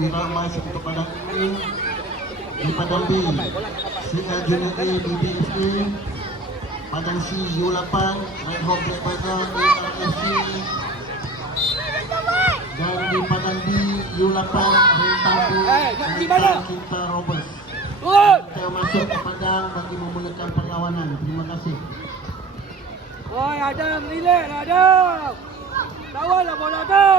Wira Mas untuk Padang A. Di Padang B, CL Junior A, BBFA. Padang C, U8, Red Hawk Black Bazaar, ARFC. Dan di Padang D, U8, Rentabu, Cinta Roberts. Kita masuk ke Padang bagi memulakan perlawanan. Terima kasih. Oi, Adam, relax Adam. Lawanlah bola tu.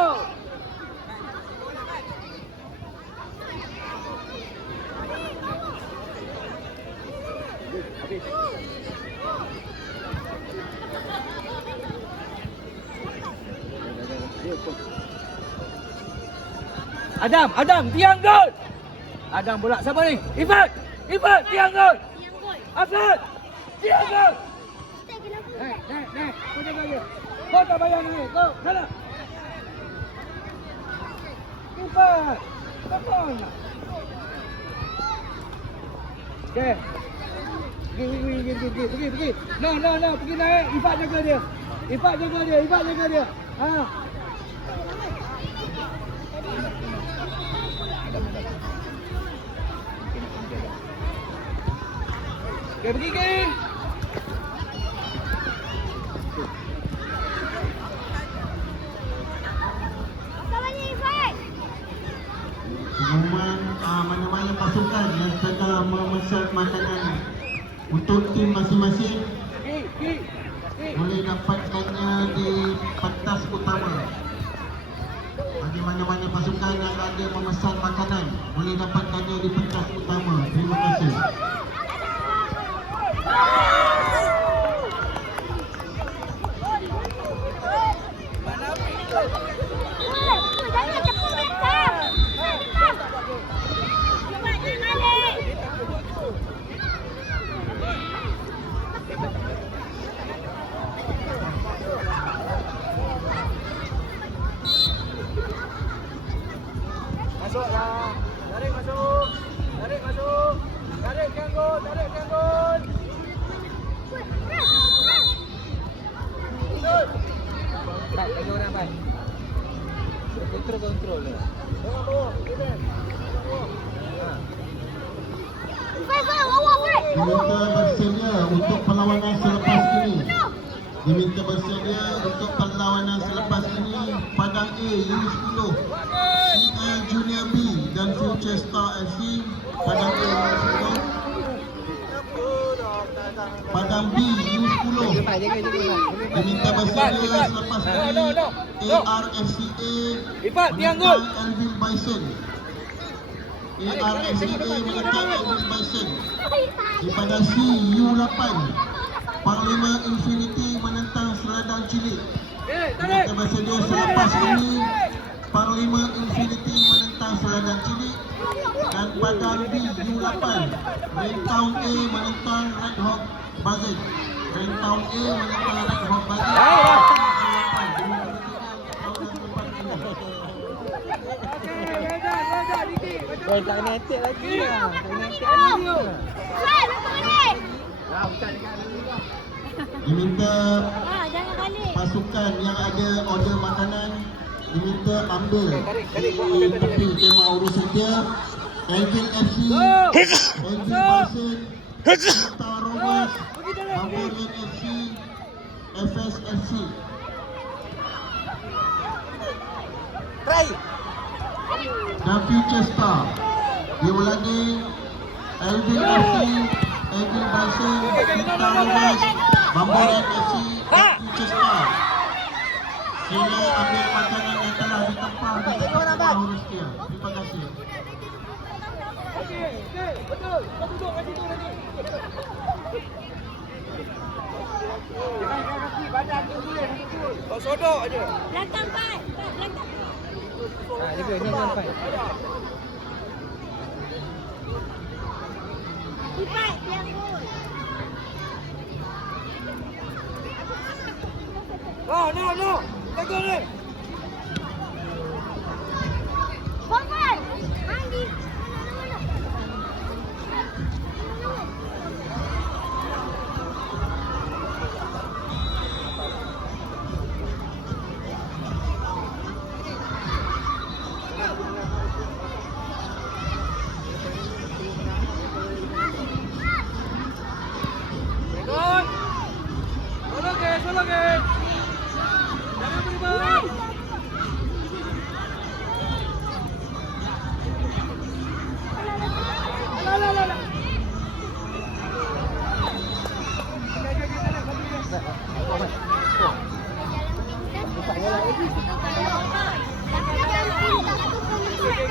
Adam, tiang gol. Adam bola siapa ni? Ifat, tiang gol. Afsat, tiang gol. Nek, kau jaga dia. Kau tak bayar naik, kau, sana. Ifat, come on. Okay. Pergi. No, pergi naik. Ifat jaga dia. Ifat jaga dia. Ha. Okay, pergi. Pengumuman mana-mana pasukan yang sedang memesan makanan untuk tim masing-masing boleh dapatkannya di pentas utama. Bagi mana-mana pasukan yang ada memesan makanan boleh dapatkannya di pentas utama. Terima kasih. Masuklah. Tarik masuk. Tarik gol. Baik, bagi orang baik. Kontrol lah. Diminta bersedia untuk perlawanan selepas ini. Padang A, U10, CL Junior B dan Future Star FC. Padang A, U10. Padang B, U10. Diminta bersedia selepas ini. ARFCA menentang Elvin Bison. ARFCA menentang Elvin Bison. Di Padang C, U8, Panglima Infinity menentang Seladang Cilik. Kita bersedia selepas ini. Panglima Infinity menentang Seladang Cilik. Dan Padang B, U8, Raintown A menentang Red Hawk Bazaar. Raintown A menentang Red Hawk Bazaar. Kau tak kena attack lagi lah. Diminta pasukan yang ada order makanan diminta ambil di tepi tema urusan dia. Elvin FC, Elvin Bison, Cinta Roberts, Bamborian FC, FSFC. Dan Future Star. Dia ulangi, Elvin FC, Elvin Bison, Cinta Roberts, Bamborian FC dan Future Star. Sila ambil makanan yang telah ditempah di tempat urus dia. Terima kasih. Okey, betul. Kau duduk kat situ lagi. Jangan kaki badan tu boleh. Kau sodok aje. Belakang Pat. Jaga ni sampai. Ipat yang gol. No. Jaga ni. Bongol. Andi.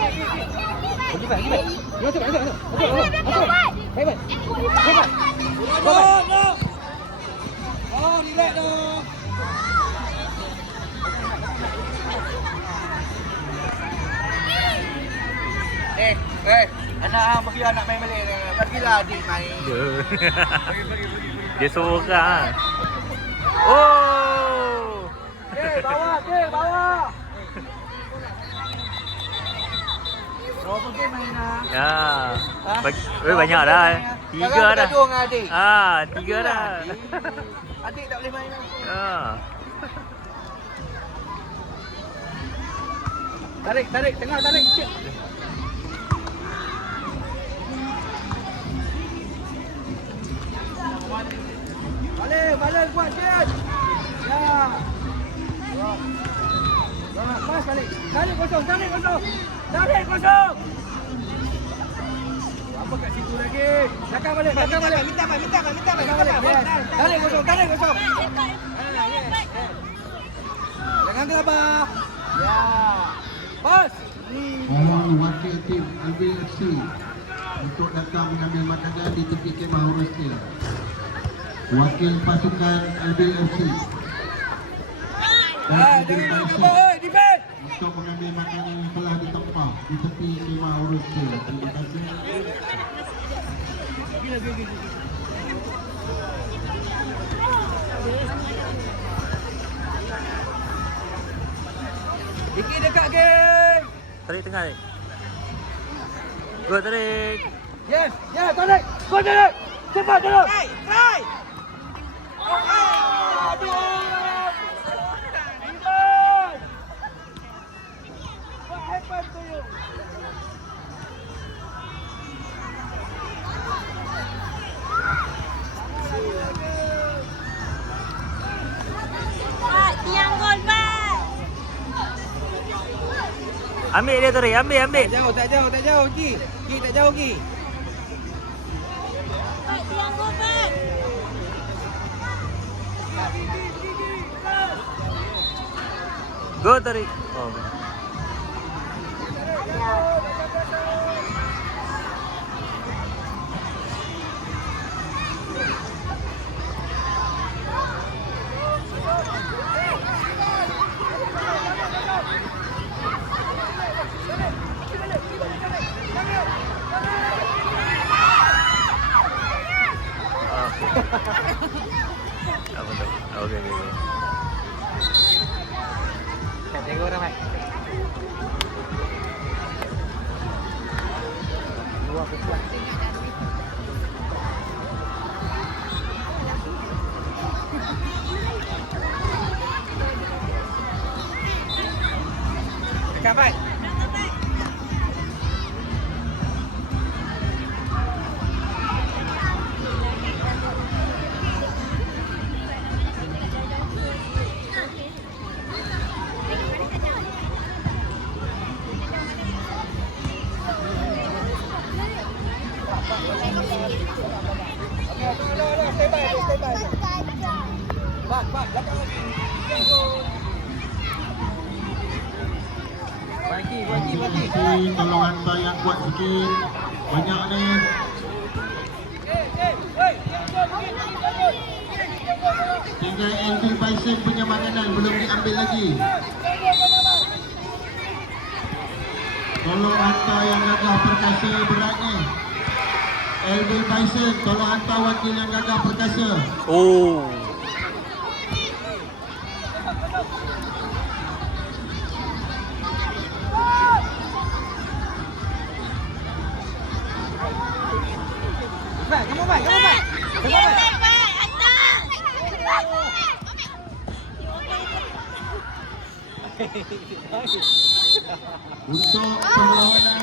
Pergi baik. Masuk. Baik. Go. Oh, relax dong. Anak bagi anak main balik. Bagilah adik main. Dia seorang. Oh. Bawa. Berapa game main lah? Ya. Banyak dah. 3 dah. Gaduh dengan adik. 3 dah. Adik tak boleh main lah. Ya. Tarik, tengah tarik sikit. Balik kuat sikit. Ya. Pas balik. Tarik kosong. Apa kat situ lagi? Belakang balik. Minta balik. Tarik kosong. Jangan gelabah. Ya. Pas. Mohon wakil tim LBFC untuk datang mengambil makanan di tepi kemah Urustia. Wakil pasukan LBFC dan Jangan LBFC gelabah. Defend. untuk mengambil makanan yang telah ditempah di tepi kemah Urustia. Terima kasih. Dikit dekat geng. Tarik tengah ni. Go tarik. Yes, tarik. Go tarik. Cepat terus. Try. Aduh. Iman. What happened to you? Pak, tiang gol, Pak. Ambil dia tarik. Ambil. Tak jauh. Ki tak jauh, Ki. Pak, tiang gol, Pak. Go tarik. Oh. Apa tu? Okey. Tengok orang, Mat. Luar kuat. Dekat, Mat. Pak, belakang lagi. Bagi. Tolong hantar yang kuat sikit. Banyak ni. Tinggal LB Bison punya makanan belum diambil lagi. Tolong hantar yang gagah perkasa berat ni. LB Bison, tolong hantar wakil yang gagah perkasa. Oh. Kamu baik. Untuk perlawanan